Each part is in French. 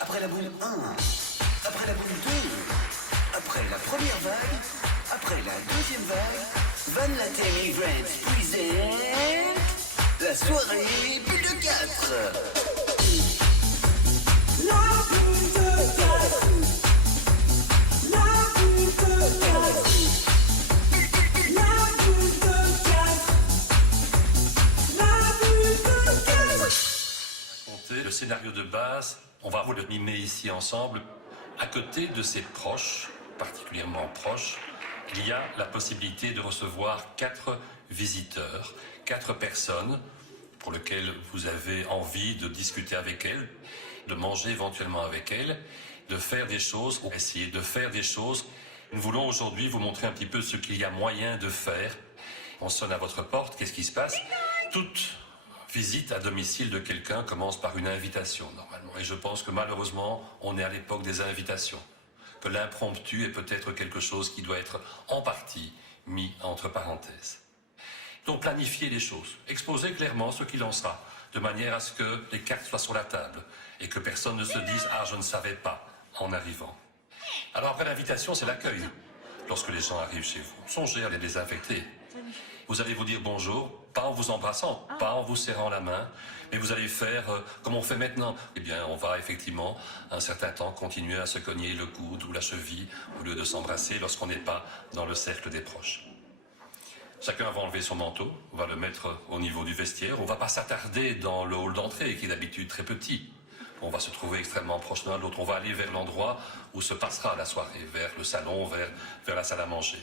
après la boule 1, après la boule 2, après la première vague, après la deuxième vague, Van Laten Events présente la soirée boule de 4. La boule de 4. La boule de 4. La boule de 4. La boule de 4. Le scénario de base, on va vous le mimer ici ensemble. À côté de ses proches, particulièrement proches, il y a la possibilité de recevoir 4 visiteurs, 4 personnes pour lesquelles vous avez envie de discuter avec elles, de manger éventuellement avec elles, de faire des choses, ou essayer de faire des choses. Nous voulons aujourd'hui vous montrer un petit peu ce qu'il y a moyen de faire. On sonne à votre porte, qu'est-ce qui se passe? Toute visite à domicile de quelqu'un commence par une invitation, normalement. Et je pense que malheureusement, on est à l'époque des invitations. Que l'impromptu est peut-être quelque chose qui doit être en partie mis entre parenthèses. Donc planifiez les choses. Exposez clairement ce qu'il en sera, de manière à ce que les cartes soient sur la table et que personne ne se dise « Ah, je ne savais pas » en arrivant. Alors après l'invitation, c'est l'accueil. Lorsque les gens arrivent chez vous, songez à les désinfecter. Vous allez vous dire bonjour, pas en vous embrassant, pas en vous serrant la main, mais vous allez faire comme on fait maintenant. Eh bien, on va effectivement, un certain temps, continuer à se cogner le coude ou la cheville au lieu de s'embrasser lorsqu'on n'est pas dans le cercle des proches. Chacun va enlever son manteau, va le mettre au niveau du vestiaire. On ne va pas s'attarder dans le hall d'entrée, qui est d'habitude très petit. On va se trouver extrêmement proche l'un de l'autre. On va aller vers l'endroit où se passera la soirée, vers le salon, vers la salle à manger.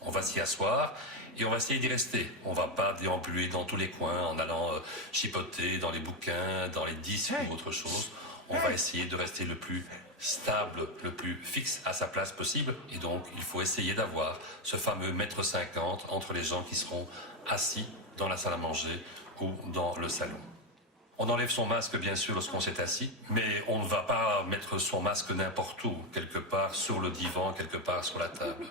On va s'y asseoir et on va essayer d'y rester. On ne va pas déambuler dans tous les coins en allant chipoter dans les bouquins, dans les disques ou autre chose. On va essayer de rester le plus stable, le plus fixe à sa place possible. Et donc, il faut essayer d'avoir ce fameux 1,50 m entre les gens qui seront assis dans la salle à manger ou dans le salon. On enlève son masque, bien sûr, lorsqu'on s'est assis, mais on ne va pas mettre son masque n'importe où, quelque part sur le divan, quelque part sur la table.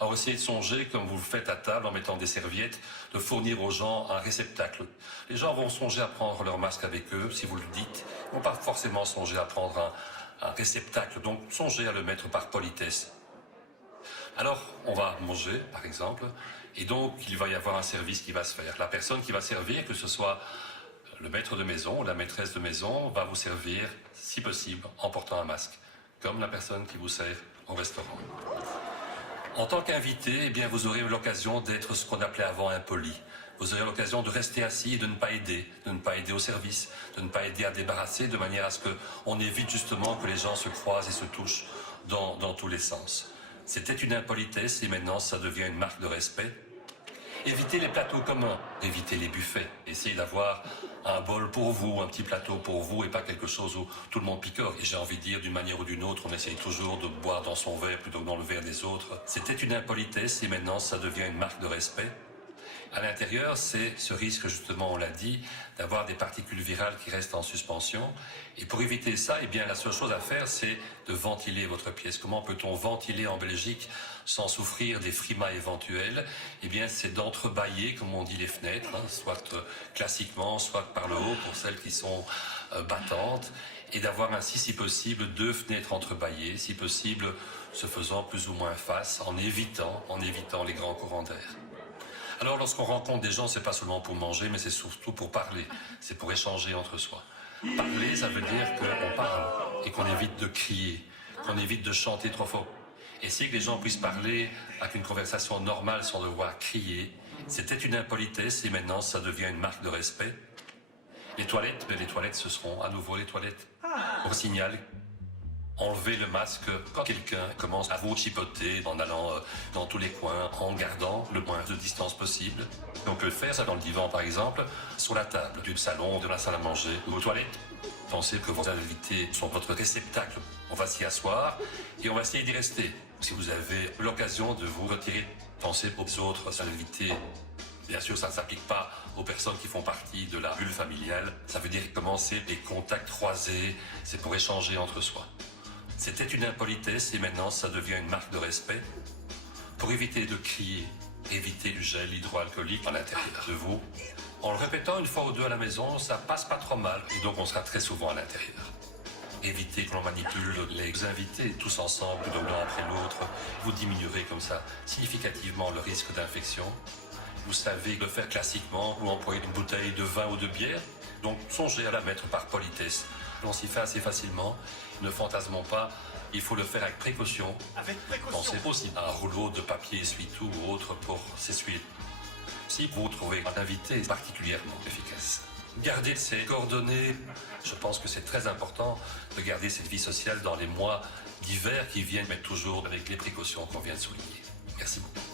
Alors essayez de songer, comme vous le faites à table en mettant des serviettes, de fournir aux gens un réceptacle. Les gens vont songer à prendre leur masque avec eux, si vous le dites. Ils ne vont pas forcément songer à prendre un réceptacle, donc songez à le mettre par politesse. Alors, on va manger, par exemple, et donc il va y avoir un service qui va se faire. La personne qui va servir, que ce soit le maître de maison ou la maîtresse de maison, va vous servir, si possible, en portant un masque, comme la personne qui vous sert au restaurant. En tant qu'invité, eh bien, vous aurez l'occasion d'être ce qu'on appelait avant impoli. Vous aurez l'occasion de rester assis et de ne pas aider au service, de ne pas aider à débarrasser, de manière à ce qu'on évite justement que les gens se croisent et se touchent dans tous les sens. C'était une impolitesse et maintenant ça devient une marque de respect. Évitez les plateaux communs, évitez les buffets. Essayez d'avoir un bol pour vous, un petit plateau pour vous et pas quelque chose où tout le monde picore. Et j'ai envie de dire, d'une manière ou d'une autre, on essaye toujours de boire dans son verre plutôt que dans le verre des autres. C'était une impolitesse et maintenant ça devient une marque de respect. À l'intérieur, c'est ce risque, justement, on l'a dit, d'avoir des particules virales qui restent en suspension. Et pour éviter ça, eh bien, la seule chose à faire, c'est de ventiler votre pièce. Comment peut-on ventiler en Belgique sans souffrir des frimas éventuels? Eh bien, c'est d'entrebâiller, comme on dit, les fenêtres, soit classiquement, soit par le haut, pour celles qui sont battantes, et d'avoir ainsi, si possible, 2 fenêtres entrebâillées, si possible, se faisant plus ou moins face, en évitant les grands courants d'air. Alors, lorsqu'on rencontre des gens, c'est pas seulement pour manger, mais c'est surtout pour parler. C'est pour échanger entre soi. Parler, ça veut dire qu'on parle et qu'on évite de crier, qu'on évite de chanter trop fort. Essayez que les gens puissent parler avec une conversation normale sans devoir crier. C'était une impolitesse et maintenant, ça devient une marque de respect. Les toilettes, ce seront à nouveau les toilettes. On signale. Enlevez le masque quand quelqu'un commence à vous chipoter en allant dans tous les coins, en gardant le moins de distance possible. On peut faire ça dans le divan, par exemple, sur la table du salon, de la salle à manger ou aux toilettes. Pensez que vos invités sont votre réceptacle. On va s'y asseoir et on va essayer d'y rester. Si vous avez l'occasion de vous retirer, pensez aux autres invités. Bien sûr, ça ne s'applique pas aux personnes qui font partie de la bulle familiale. Ça veut dire commencer les contacts croisés, c'est pour échanger entre soi. C'était une impolitesse et maintenant ça devient une marque de respect. Pour éviter de crier, évitez du gel hydroalcoolique à l'intérieur de vous. En le répétant une fois ou deux à la maison, ça passe pas trop mal et donc on sera très souvent à l'intérieur. Évitez que l'on manipule les invités tous ensemble, de l'un après l'autre. Vous diminuerez comme ça significativement le risque d'infection. Vous savez le faire classiquement ou employer une bouteille de vin ou de bière. Donc songez à la mettre par politesse. On s'y fait assez facilement. Ne fantasmons pas. Il faut le faire avec précaution. Avec précaution. Pensez aussi à un rouleau de papier essuie-tout ou autre pour s'essuyer. Si vous trouvez un invité particulièrement efficace, gardez ses coordonnées. Je pense que c'est très important de garder cette vie sociale dans les mois d'hiver qui viennent, mais toujours avec les précautions qu'on vient de souligner. Merci beaucoup.